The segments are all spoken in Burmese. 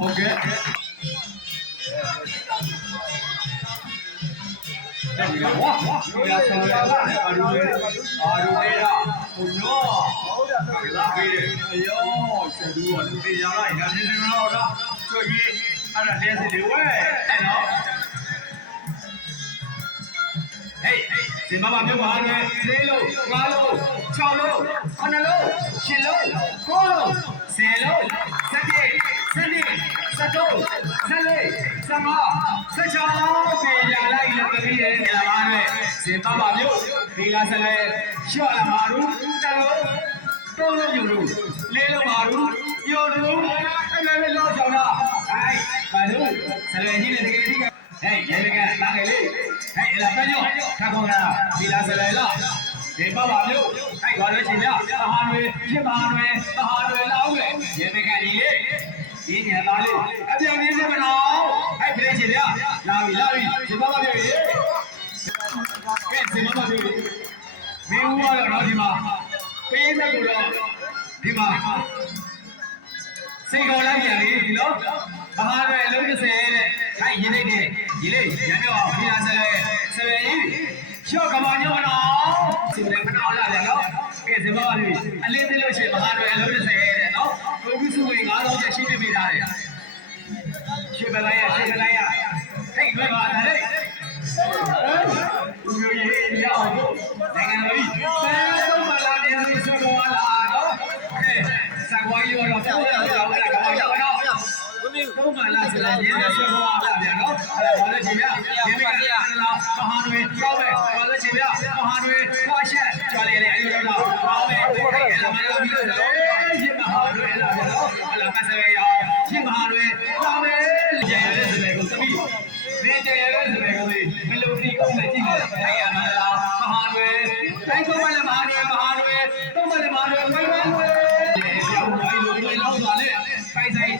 ဟုတ်ကဲ့အဲ့ဒီဝါဒီကဆောင်းရတာအာရူလေးအာရူလေးကဘုံရောလာခဲ့တယ်အယောဆက်သူကလူတွေရလိုက်ဒါနေနေတော့တော့ကျွေးကြီးအဲ့ဒါလက်စီလေးဝဲအဲ့နော်ဟေးဒီမမမြို့မှာနေလေးလုံးငါးလုံး၆လုံးခဏလုံးရှစ်လုံးကိုးလုံးဆယ်လုံးစက်ပြေစက်နေစက် တော့ဆယ်လေးစက်မဆက်ချောင်းပြင်ရလိုက်လို့တပည့်ရဲ့ကြလာပါနဲ့စင်ပါပါမြို့ဒီလာဆလဲရှော့လာပါဘူးတလုံးသုံးလုံးယူလို့လေးလုံးပါဘူးညိုလို့အဲ့မဲ့လောက်ချောင်းတာဟိုင်ဘာလို့ဆလဲကြီးနဲ့တကယ်ကြီးကဟဲ့ရေကလာခဲ့လေဟဲ့လာပဲညောခါခေါ်တာဒီလာဆလဲလားဒီပါပါမြို့အဲ့ဘာလို့ချင်းပြမဟာတွေဖြစ်မဟာတွေမဟာတွေလောက်လေရေမကန်ကြီးလေ ဒီညသားလေးအပြန်ကြီးစမနော်အဲ့ပြေးချင်ပြလာပြီလာပြီဒီပါပါမြို့ရေကဲဒီပါပါမြို့မင်းဦးရတော့ဒီမှာပေးတဲ့ကိုတော့ဒီမှာစိတ်တော်လိုက်ပြန်ပြီဒီနော်မဟာတွေအလုံး30တဲ့အဲ့ရင်းနေတယ်ဒီလေးရမ်းပြောအောင်ဒီလားဆယ်ဆယ်ကြီးရှော့ကမာညောနော်ဒီလည်းခဏလာတယ်နော်ကဲဒီမှာပါပြီအလင်းသေးလို့ရှိရင်မဟာတွေအလုံး30တဲ့ နော်ကိုပြီးစုဝင်9000ကျရှိပြပေးထားတယ်ရှေ့ပလိုက်ရရှေ့ပလိုက်ရဟဲ့လွယ်ပါလားဟဲ့ဟဲ့ဒီလိုရေးရအောင်နိုင်ငံတော်ကြီးဘယ်တော့မှလာတယ်ဆိုတော့လာတော့ကဲစကွာရီရောတော့ပြောရအောင်အဲ့ဒါကဘာရောက်တော့တော့မှလာစလာရေးရဆိုတော့လာပြန်နော်အဲ့ဒါဘာလဲချင်ပြရေးမိကလာမဟာတွေကြောက်ပဲဘာလဲချင်ပြမဟာတွေခွာရှက်ကြွားလေလေအဲ့လိုတော့ဟောပဲအဲ့ဒါမှလည်းပြီးတော့ရေးမဟာတွေ အဲ့ဒါပြန်နော်အဲ့ဒါမဆယ်ရောရှင်းမဟာတွေဟောပဲကြရတဲ့စပယ်ကိုသမီးနေကြရတဲ့စပယ်ကိုမလိုဒီကောင်းနဲ့ကြည့်နေတယ်ရမလားမဟာတွေတိုင်းကောမလည်းမဟာတွေမဟာတွေတော့မလည်းမဟာတွေဝိုင်းဝိုင်းတွေပြောင်းဝိုင်းလို့တွေလောက်သွားလေပိုင်ဆိုင်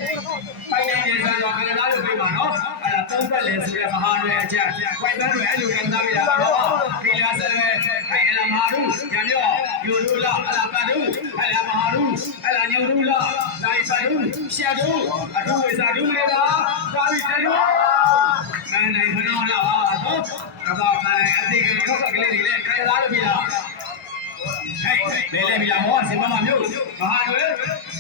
ပိုင်နိုင်တယ်ဆိုတော့ကနဒါလိုပြပါနော်အဲ့ဒါသုံးပတ်လေဆိုရမဟာတွေအချက်ဝိုင်းပန်းတွေအဲ့လိုကန်သားပြတာတော့ဒီလားဆယ်အဲ့အဲ့လာမဟာရုညပြောယူလူလာအဲ့လာပတ်ရုအဲ့လာမဟာရု အဲ့လာညူလူလာနိုင်ပတ်ရုရှက်ရုအထူးဝေစာရုလေလားဒါပြီးတရုနိုင်နိုင်မနောလာပါတော့ကဘာနိုင်အတိတ်ကတော့ကလေးတွေလည်းခံစားလို့ပြတာဟဲ့လေလေမီလာမောစင်မမမျိုးမဟာတွေဟဲ့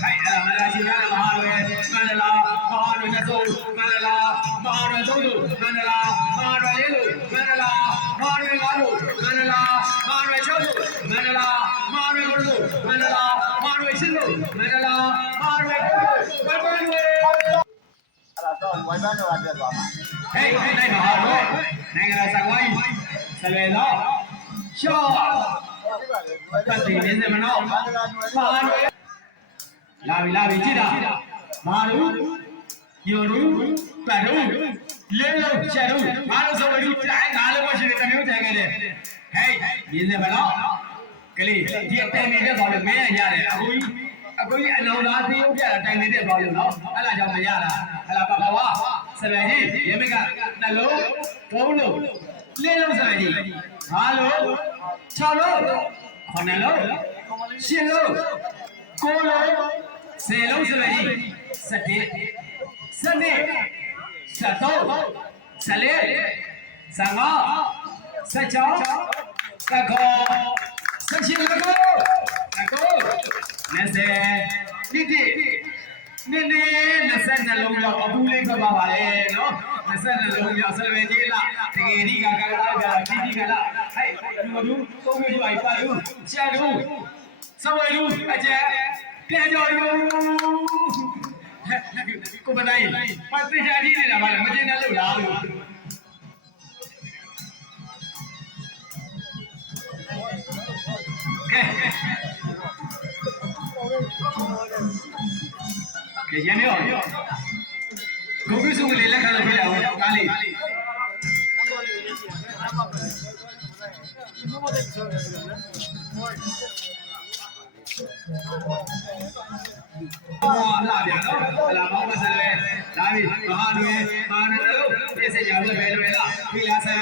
အဲ့ဒါမလာရှိများမဟာတွေမန္တလာမဟာတွေနဲ့ဆိုမန္တလာမဟာတွေသုံးလို့မန္တလာမဟာတွေ ဝိုင်းပန်းတော့တက်သွားမှာဟေးဟေးနိုင်ပါဟာတော့နိုင်ငံတော်စံဝိုင်းဆယ်လေတော့ရှော့ဒီပါလေဝိုင်းပတ်တည်နေစမနော်မန္တလာကျွဲမာရလာပြီလာပြီကြည့်တာမာရူညိုရူပတ်ရူလဲလို့ချက်ရူမာလို့ဆိုရူတိုင်းငါလည်းမရှိတဲ့တမျိုးတိုင်ခဲ့တယ်ဟေးနေစမနော်ကလေးဒီတိုင်နေတဲ့ကောင်လည်းမင်းရရတယ်အခုကြီး အခုကြီးအလုံးသားသေးဦးပြတာတိုင်နေတဲ့ကောင်လို့နော်အဲ့ဒါကြောင့်မရတာအဲ့ဒါပါပါဝါစပယ်ကြီးရေမကနှလုံးသုံးလုံးလေးလုံးစပယ်ကြီးငါလုံး၆လုံးခုနှစ်လုံးရှစ်လုံးကိုးလုံးဆယ်လုံးစပယ်ကြီးစက်တစ်စက်နှစ်စက်သုံးစက်လေးစက်ငါစက်ချောင်းစက်ခေါ်စက်ချင်လကောလကော နေစေတိတိနည်းနည်း22လုံးရောက်အပူလေးထွက်ပါပါလေနော်22လုံးရောက်ဆယ်ပဲကြီးလားတကယ်ဒီကကကကတီတီကလားဟဲ့လူလူသုံးမျိုးပါပါလူရှာလူစဝဲလူအကျက်ပြန်ကြော်လူကိုမတိုင်းပတ်သိချာကြီးနေတာပါလေမကျင်တဲ့လို့လားလို့ကဲ ကဲရမ်းရောကိုကုစုလေးလက်ခံလို့ပြရအောင်ကားလေးဟောလာပြန်နော်ဟလာမောင်မဆယ်လဲလာပြီမဟာတွေမာနတို့ပြည့်စင်ကြလို့ပဲလွယ်လားပြီလားဆယ်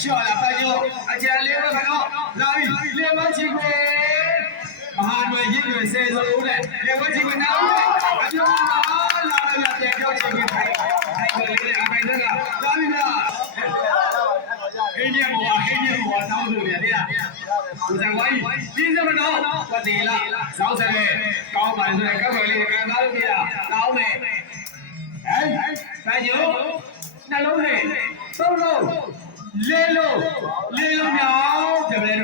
ရှော့လာပတ်ရောအကျယ်လေးပဲခတော့လာပြီလေမချီကိုမဟာ xe dấu này. Để quá trình mình nấu cảm ơn đó là là để cho chị mình thấy thành người lấy lại tay rất là đó bây giờ cái nhiệm của cái nhiệm của sau rồi này đi à Chúng quay đi ra bên đó. Và tỷ là sáu xe này cao bảy rồi, các bạn lên cái đó đi à lão mẹ. Đấy. Phải nhớ. Đã lỗ hề sâu lô lê lô. Lê lô nhỏ. Trở về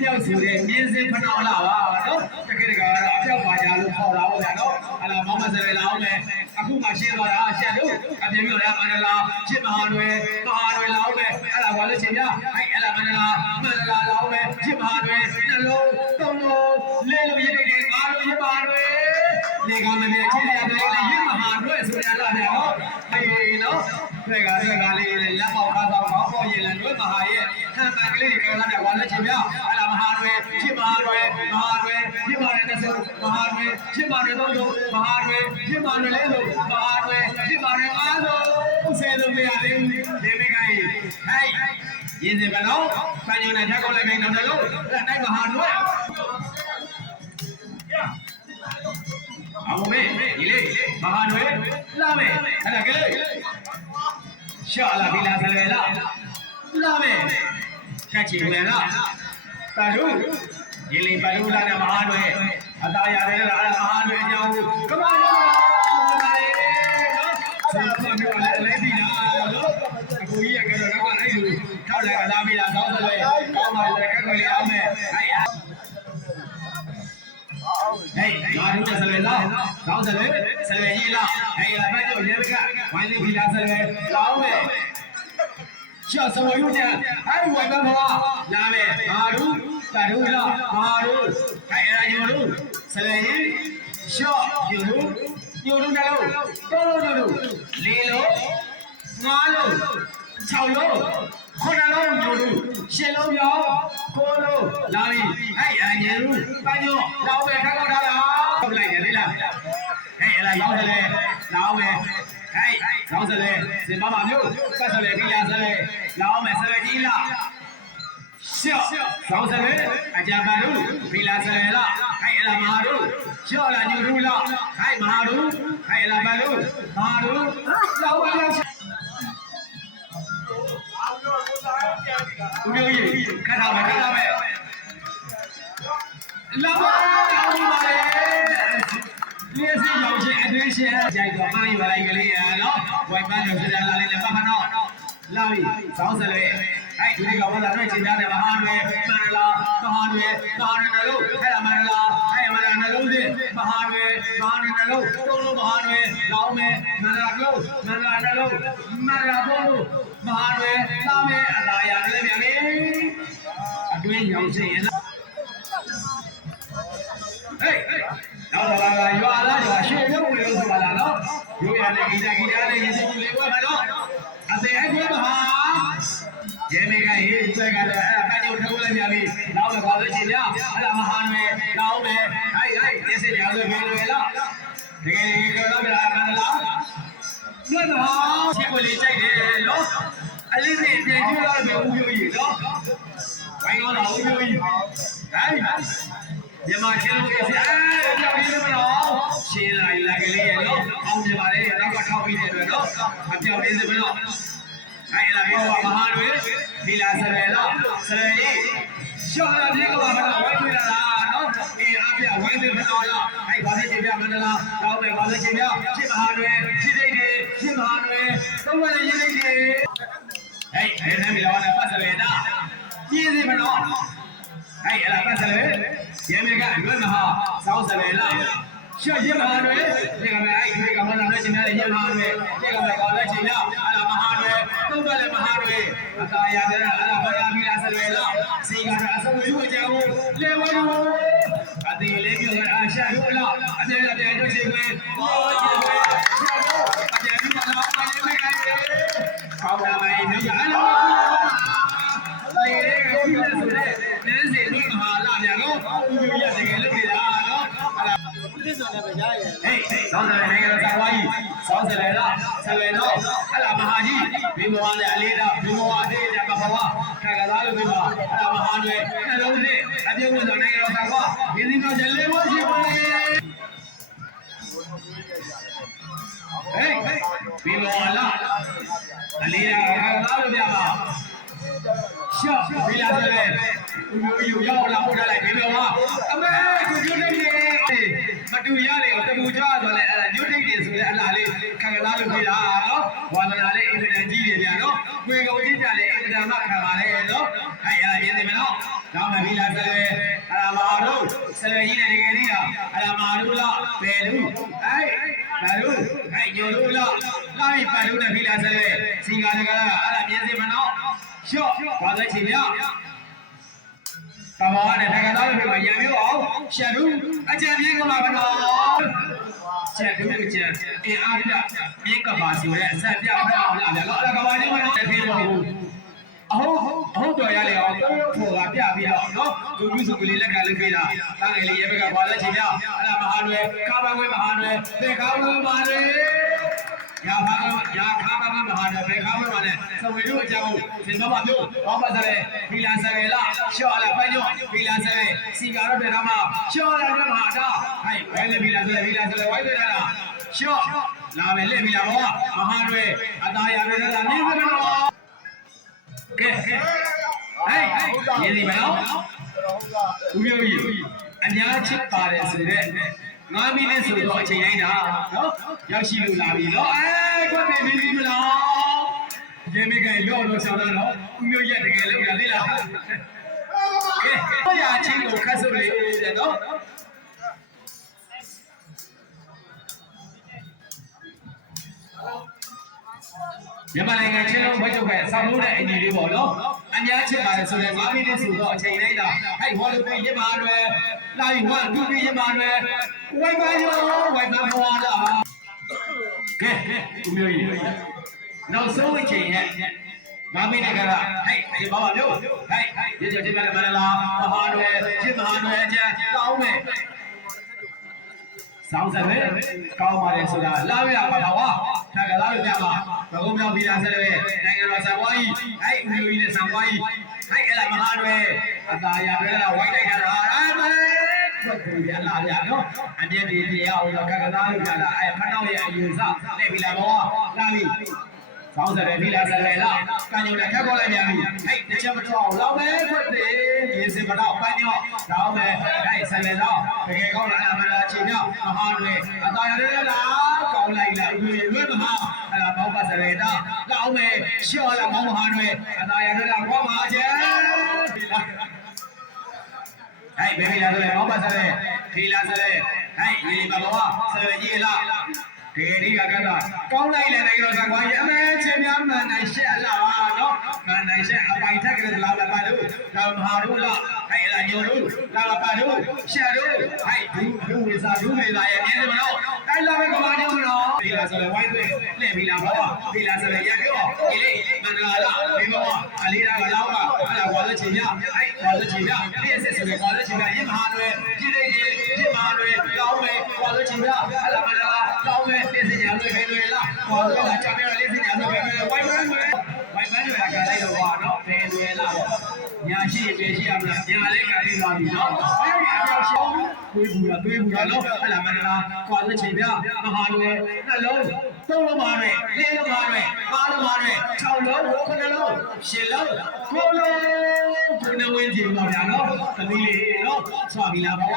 ပြောက်ဆိုတဲ့မြင်းစင်းဖနှောင်းလာပါနော်တကယ်တကယ်တော့အပြောက်ပါကြလို့ခေါ်တာပေါ့ဗျာနော်ဟာလာမောင်မစရလာအောင်မယ်အခုမှရှင်းသွားတာရှက်တို့အပြင်ပြီးတော့မန္တလာရှစ်မဟာတွေမဟာတွေလာအောင်မယ်အဲ့ဒါဘာလို့ချင်းပြအဲ့အဲ့ဒါမန္တလာမန္တလာလာအောင်မယ်ရှစ်မဟာတွေနှလုံးသုံးလုံးလေးလုံးရတဲ့ငါတို့ရပါတွေလေကမပြေချင်းရတယ်လေရမဟာတွေဆိုရလာတယ်နော်အေးနော် တွေ့ကတွေ့ကလေးလက်ပေါက်ကားဆောင်တော့ပေါ်ရင်လည်းတွေ့မဟာရဲ့ဟန်ပန်ကလေးတွေကလည်းဘာလို့ချင်းပြအဲ့ဒါမဟာတွေရှစ်မဟာတွေမဟာတွေရှစ်မဟာတွေနဲ့ဆိုမဟာတွေရှစ်မဟာတွေတော့မဟာတွေရှစ်မဟာတွေလဲလို့မဟာတွေရှစ်မဟာတွေအားလုံးဆယ်လုံးမရသေးဘူးဒီမိကိုင်းဟဲ့ရင်းစင်မနော်ပန်းညုံနဲ့ထက်ကောက်လိုက်မယ်တော့တယ်လို့အဲ့တိုင်းမဟာတွေအောင်မေဒီလေမဟာတွေလာမယ်အဲ့ဒါကလေး ရှာလာဒီလာဆယ်လာလာမယ်ခက်ချင်မယ်လားပါတို့ဒီလေပါတို့လာတဲ့မဟာတွေအသားရတယ်လားမဟာတွေအကြောင်းကမ္ဘာလုံးပါလေနော်ဆက်ဆက်ပြောလဲလဲဒီလားနော်အခုကြီးရကတော့ကအဲ့လိုထောက်တယ်ကလာပြီလားသောက်တယ်ကောင်းပါလေကက်ကွယ်လေးအောင်မယ်အဲ့ ငါတို့တဲ့ဆယ်လားကောင်းတယ်ဆယ်ကြီးလားဟေးလာမကျော်ရဲကဝိုင်းလေးပြီလားဆယ်ကောင်းမယ်ရှာစဝရုကြအဲ့ဝိုင်ဘဘောလာမယ်ငါတို့တာတို့လားငါတို့အဲ့အဲ့ဒါညိုတို့ဆယ်ကြီးရှော့ညိုတို့ညိုတို့လည်းတော့လို့တို့လေးလို့ငါလို့6လုံးခုနလုံးညိုတို့ရှစ်လုံးရောကိုလုံးလာပြီအဲ့အညေတို့ပန်းညောလောက်ပဲခက်တော့တာလားဟုတ်လိုက်တယ်လေလားအဲ့အဲ့ဒါရောက်တယ်လေလောက်ပဲဟဲ့ရောက်စလဲစင်ပါမမျိုးကတ် စလဲကြီးရစလဲလောက်မယ်စလဲကြီးလားရှော့ဆောင်းစလဲအကြံပါတို့ဖီလာစလဲလားဟဲ့အလာမဟာတို့ရှော့လာညူတို့လားဟဲ့မဟာတို့ဟဲ့အလာပါတို့မဟာတို့လောက်ပါလားဦးမျိုးကြီးခတ်ထားမယ်ခတ်ထားမယ်လာပါအောင်ပါလေဒီအစီရောက်ချင်းအတွင်း ရှင်ကြိုက်တော့မှယူလိုက်ကလေးရနော်ဝိုင်ပန်းလို့စကြလာလေးလည်းပတ်မတော့လာပြီဆောင်းစလဲအဲ့ဒီကဘာသာတွေ့ချင်တဲ့မဟာတွေမန္တလာမဟာတွေမဟာတွေလို့အဲ့ဒါမန္တလာအဲ့မန္တလာနှလုံးသွင်းမဟာတွေမဟာတွေနှလုံးတုံးလုံးမဟာတွေလောင်းမယ်မန္တလာလို့မန္တလာနှလုံးမန္တလာပေါ်လို့မဟာတွေလာမယ်အသာရလည်းပြန်လေအတွင်းရောက်ချင်းရနော်ဟေးနောက်တော့ကရွာလားရွာရှေ့ရုပ်လို့ဆိုတာလားနော် ရွာရတဲ့ဂီတာဂီတာနဲ့ရေစကူလေးဝဲမှာနော်အသေးအကျွေးမဟာရဲမေကရေးဆွဲကလည်းအဲ့ဒါပန်းကျုပ်ထိုးလိုက်ပြန်ပြီနောက်တော့ဘာလို့ချင်ရအဲ့ဒါမဟာနွယ်နောက်မယ်ဟိုက်ဟိုက်ဒီစစ်ရလို့ပြေလွယ်လားတကယ်ကြီးကတော့ဗျာမန္တလားလွယ်မဟာချစ်ကိုလေးကြိုက်တယ်နော်အလေးစိတ်ပြင်ကျူလာတယ်ဦးပြိုကြီးနော်ဝိုင်းကောင်းတာဦးပြိုကြီးဟိုင်း မြန်မာချင်းလို့ပြအဲကြောက်ရင်းမလို့ရှင်းလိုက်လာကလေးရဲ့နော်အောင်ပြပါလေနောက်ကထောက်ပြီးတဲ့အတွက်နော်အပြောင်းလေးစမလို့အဲ့လာပြောပါမဟာတွေဒီလာဆရလားဆရကြီးရှော့လာပြေကပါမလားဝိုင်းပြလာလားနော်အေးအပြဝိုင်းပြမတော်လားအဲ့ဘာလို့ချင်းပြမန္တလားတောင်းမယ်ဘာလို့ချင်းပြရှင်းမဟာတွေရှင်းဒိတ်တွေရှင်းမဟာတွေသုံးဝရင်းဒိတ်တွေဟဲ့ဘယ်နဲ့မြလာဝနဲ့ပတ်စလဲတာပြည့်စီမလို့ အဲ့အဲ့လာပတ်စလဲရဲမေကအလွတ်မဟာစောင်းစလဲလားရှေ့ရမဟာတွေဒီကမဲ့အဲ့ဒီကမနာနဲ့ရှင်တဲ့ရမဟာတွေဒီကမဲ့ကောင်းလက်ရှင်ရအဲ့ဒါမဟာတွေသုံးဘက်လည်းမဟာတွေအသာရတဲ့အဲ့ဒါဘာသာမိလားဆက်လေလားစီကအစုံယူကြအောင်လေဝယူအတေလေးပြောတဲ့အာရှရုပ်လားအပြည့်အပြည့်တို့စီပဲဘော တူရတယ်တပူကြဆိုလဲအဲ့ဒါညွတ်ထိတ်တယ်ဆိုလဲအလားလေးခံကစားလို့ပြတာနော်ဝါသနာလေးအင်မတန်ကြီးတယ်ဗျာနော်ဝေကုန်ကြီးကြတယ်အင်မတန်မှခံပါလေနော်အဲ့အဲ့ဒါရင်းနေမနော်ဒါမှပြီလားဆယ်အဲ့ဒါမာတို့ဆယ်ကြီးနဲ့တကယ်ကြီးတာအဲ့ဒါမာတို့လားဘယ်လူအဲ့ဘာလို့အဲ့ညိုတို့လားလာပြီပတ်လို့နဲ့ပြီလားဆယ်စီကားတကလားအဲ့ဒါမြင်စင်မနော်ရှော့ဘာသာချင်ဗျာ ကမောနဲ့တက္ကသိုလ်တွေမှာရံမျိုးအောင်ရှယ်လူအကြံပြေးကမှာဘနော်ရှယ်လူအကြံအင်အားပြပြေးကပါဆိုတဲ့အဆက်ပြဖက်အောင်လာဗျာတော့ကဘာလေးမနဲ့ပြေးလို့အဟုတ်အဟုတ်တော်ရလေအောင်ဖို့ကပြပြီးတော့နော်ဒုလူစုကလေးလက်ကလေးခေးတာတန်းငယ်လေးရဲ့ဘက်ကပါလဲချင်ကြအဲ့ဒါမဟာတွေကာဘာဝဲမဟာတွေသေကာဝဲမဟာတွေ ရာဖာရာခါဘာမဟာတွေဘေခါဝဲမနဲ့သဝေတို့အကြောင်းသင်္ဘောပါမျိုးဘောပါစရဲဖီလာစရဲလားရှော့လာပိုင်းညောဖီလာစရဲစီကာတော့တဲ့ကမှာရှော့လာတဲ့မှာတော့ဟိုင်ဝဲလေဖီလာစရဲဖီလာစရဲဝိုင်းတဲ့လားရှော့လာမယ်လက်ဖီလာဘောမဟာတွေအသားရရတဲ့လားမြင်ကြတော့ကဲဟဲ့ရည်ဒီမနော်ဦးပြောကြီးအများချစ်ပါတယ်ဆိုတဲ့ 9မိနစ်ဆိုတော့အချိန်တိုင်းတာနော်ရောက်ရှိလို့လာပြီနော်အဲခွက်ပြီပြီမလားရေမိကရော့လို့ဆောင်းတော့ဦးမျိုးရက်တကယ်လောက်ရသေးလားကဲရချင်းကိုခတ်စုပ်လေးတဲ့နော်မြန်မာနိုင်ငံချင်းလုံးဘက်ချုပ်ပဲဆောင်းလို့တဲ့အညီလေးပေါ့နော် အများချစ်ပါတယ်ဆိုတဲ့၅မိနစ်ဆိုတော့အချိန်တိုင်းတာဟဲ့ဟောလို့ပြရမှာတွေလာပြီဟောသူပြရမှာတွေဝိုင်ပါရောဝိုင်ပါဘွားလာကဲဦးမျိုးကြီးနောက်ဆုံးအချိန်ရဲ့ငါမင်းတွေကဟဲ့ဒီဘာပါမျိုးဟဲ့ဒီကြတဲ့မန္တလာမဟာတွေရှင်းမဟာတွေအကျကောင်းမယ် ဆောင်းစပဲကောင်းပါတယ်ဆိုတာလာရပါတော့ထက်ကလာလို့ပြပါဘကုံမြောက်ပြည်လာဆက်ပဲနိုင်ငံတော်ဆံဝိုင်းအဲ့ဦးမျိုးကြီးနဲ့ဆံဝိုင်းအဲ့အဲ့လာမဟာတွေအသာရပဲလားဝိုင်းလိုက်တာအဲ့မဲဘက်ကူရလာရနော်အပြည့်ပြည့်ပြရအောင်တော့ကကသားလို့ပြလာအဲ့ဖတ်တော့ရဲ့အယူဆနဲ့ပြည်လာဘောလာပြီ ဆောင်းစပဲပြည်လာဆက်ပဲလားကံကြုံနဲ့ခက်ခေါ်လိုက်ပြန်ပြီဟဲ့တစ်ချက်မတော့လောက်ပဲဖွက်တယ်ရေစင်မတော့ပန်းညောတော့မယ်ဟဲ့ဆက်လေတော့တကယ်ကောင်းလာအမှန်လားချိန်မြောက်မဟာတွေအသာရတဲ့လားကောင်းလိုက်လားဒီရွေးမဟာအဲ့ဒါဘောက်ပါစရေတော့ကောင်းမယ်ရှော့လာမောင်မဟာတွေအသာရတဲ့လားဘောမဟာကျဲဟဲ့ဘေဘီလာဆိုလေမောင်ပါစရေခီလာဆိုလေဟဲ့ရေပါဘောဆယ်ကြီးလား ဒေဒီကကတာကောင်းလိုက်လေနိုင်ငံတော်ဇာကွာရမဲချင်းများမှန်နိုင်ရှက်လာပါနော်မှန်နိုင်ရှက်အပိုင်ထက်ကလေးလာပါပါတို့ဒါမဟာတို့လားဟဲ့လာညိုတို့လာပါတို့ရှက်တို့ဟဲ့ဒူဒူဝေစာဒူဝေစာရဲ့ပြင်းနေမလို့အဲ့လာပဲကမာနေမလို့ဒီလာဆိုလေဝိုင်းသွင်းလှည့်ပြီလားဘောဒီလာဆိုလေရက်ပြောဒီလေမန္တလာလားဒီဘောအလေးတာကလောက်ပါအဲ့လာဝါသချင်ရဟဲ့ဝါသချင်ရဒီအစစ်ဆိုလေဝါသချင်ရရမဟာတွေပြည့်တဲ့ကြီးပြမဟာတွေကောင်းမယ်ဝါသချင်ရအဲ့လာ မန္တလာကောင်းမယ်ပြည့်စင်ရတွေပဲတွေလားဝါသလာချပြရ ညာရှိပဲရှိရမလားညာလေးကလေးလာပြီနော်အဲ့ဒီအပြောက်ရှိတွေးဘူးလားတွေးဘူးလားနော်အဲ့လာမန္တလာကွာသချင်ရမဟာတွေနှလုံးသုံးလုံးပါတွေလေးလုံးပါတွေပါလုံးပါတွေ၆လုံးခုနှလုံးရှစ်လုံးကိုလုံးခုနှဝင်းကြည့်ပါဗျာနော်သမီးလေးနော်ဆွာပြီလားဘော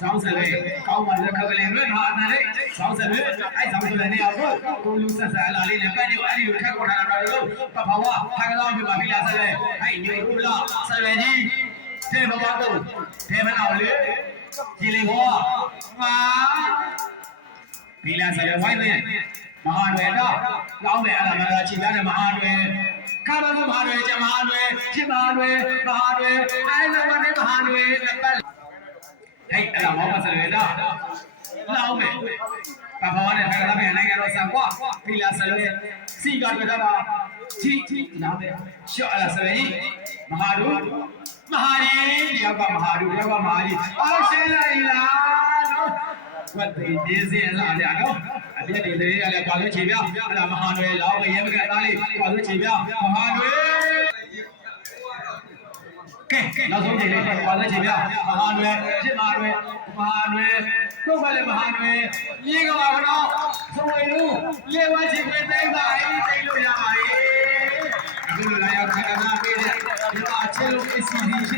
ဇောင်းစလေကောင်းပါလက်ခက်ကလေးလွတ်ထားတယ်ဇောင်းစလေအဲ့ဇောင်းစလေနေအောင်ကိုလူဆက်ဆက်အလားလေးနဲ့ပတ်ညိုအဲ့ဒီကိုခက်ခေါ်ထားတာတော့ပပဝါခက်ကလောင်းပြပါပြီလားစလေအဲ့ညိုကူလာစလေကြီးသေဘဘကုန်းသေမနာလေဒီလေးဘောမာပြီလားစလေဝိုင်းနေမဟာတွေတော့ကောင်းတယ်အဲ့ဒါမှလည်းချိန်သားတယ်မဟာတွေခါဘာမဟာတွေကျမဟာတွေချင်းမဟာတွေမဟာတွေအဲ့လိုမှမဟာတွေလက်ပတ်ဟဲ့အဲ့ဒါမောပါစလေတော့လောင်းမယ်ပပဝါနဲ့ခါကလာပြန်နိုင် မဟာရုမဟာရီတယောက်ကမဟာရုတယောက်ကမဟာရီအောက်ရှင်းလိုက်လားနော်ဘတ်ဒီဒီစင်လာလေနော်အပြည့်ဒီလေးရလဲပါလို့ချေပြအလားမဟာနွယ်လောင်းမရဲမကသားလေးပါလို့ချေပြမဟာနွယ်ကဲကဲနောက်ဆုံးဒီလေးပါလို့ချေပြမဟာနွယ်ဖြစ်မဟာနွယ်မဟာနွယ်တို့ကလည်းမဟာနွယ်ကြီးကပါခဏသဝေလူလေဝါချေပြတိုင်းပါအဲ့ဒီသိလို့ရပါလေအခုလိုလာရောက်ခဏနာပေးတဲ့ eu esse vídeo.